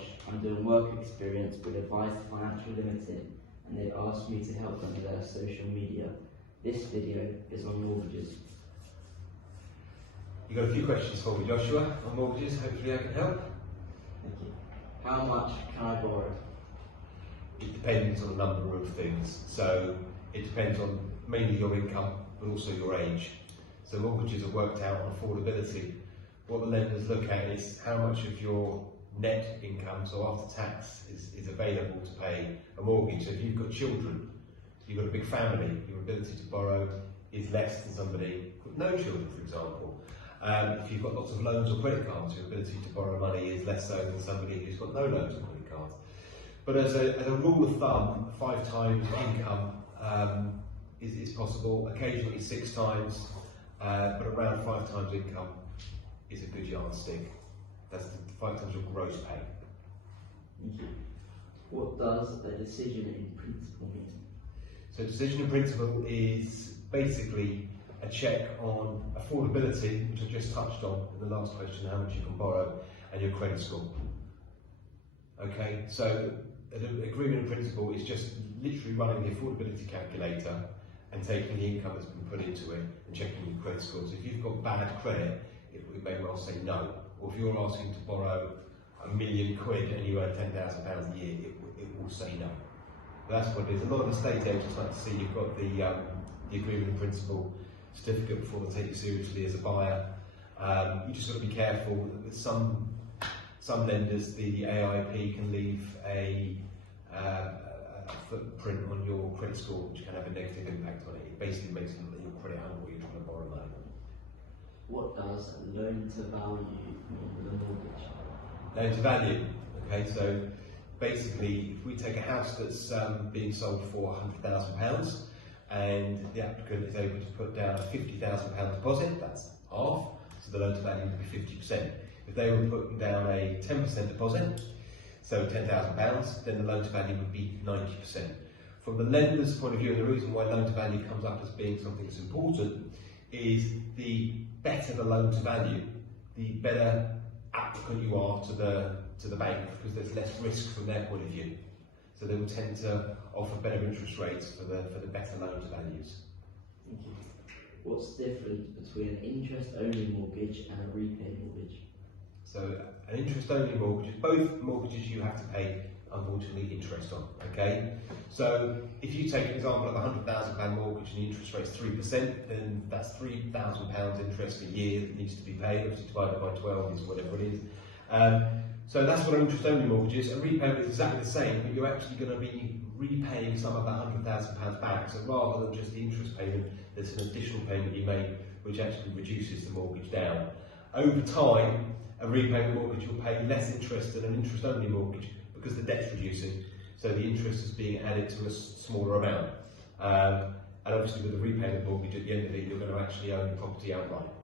Josh. I'm doing work experience with Advice Financial Limited, and they've asked me to help them with their social media. This video is on mortgages. You've got a few questions for me, Joshua, on mortgages. Hopefully I can help. Thank you. How much can I borrow? It depends on a number of things. So it depends on mainly your income, but also your age. So mortgages are worked out on affordability. What the lenders look at is how much of your net income, so after tax, is available to pay a mortgage. So if you've got children, you've got a big family, your ability to borrow is less than somebody with no children, for example. If you've got lots of loans or credit cards, your ability to borrow money is less so than somebody who's got no loans or credit cards. But as a rule of thumb, 5 times income is possible, occasionally 6 times, but around 5 times income is a good yardstick. That's 5 times your gross pay. Thank you. What does a decision in principle mean? So decision in principle is basically a check on affordability, which I just touched on in the last question, how much you can borrow, and your credit score. Okay, so an agreement in principle is just literally running the affordability calculator and taking the income that's been put into it and checking your credit score. So if you've got bad credit, it may well say no. Or if you're asking to borrow £1 million and you earn £10,000 a year, it will say no. But that's what it is. A lot of estate agents like to see you've got the agreement in principle certificate before they take you seriously as a buyer. You just got to be careful. With some lenders, the AIP can leave a footprint on your credit score, which can have a negative impact on it. It basically makes it look like your credit hungry, you're trying to borrow money. What does loan to value mean with a mortgage? Loan to value. Okay, so basically, if we take a house that's being sold for £100,000 and the applicant is able to put down a £50,000 deposit, that's half, so the loan to value would be 50%. If they were putting down a 10% deposit, so £10,000, then the loan to value would be 90%. From the lender's point of view, and the reason why loan to value comes up as being something that's important is the better the loan to value, the better applicant you are to the bank, because there's less risk from their point of view. So they will tend to offer better interest rates for the better loan to values. Thank you. What's the difference between an interest-only mortgage and a repay mortgage? So an interest-only mortgage, both mortgages you have to pay, unfortunately, interest on, okay? So if you take an example of a £100,000 mortgage and the interest rate's 3%, then that's £3,000 interest a year that needs to be paid, obviously divided by 12 is whatever it is. So that's what an interest-only mortgage is. A repayment is exactly the same, but you're actually going to be repaying some of that £100,000 back. So rather than just the interest payment, there's an additional payment you make, which actually reduces the mortgage down. Over time, a repayment mortgage will pay less interest than an interest-only mortgage because the debt's reducing, so the interest is being added to a smaller amount. And obviously with a repayment mortgage, at the end of it, you're going to actually own the property outright.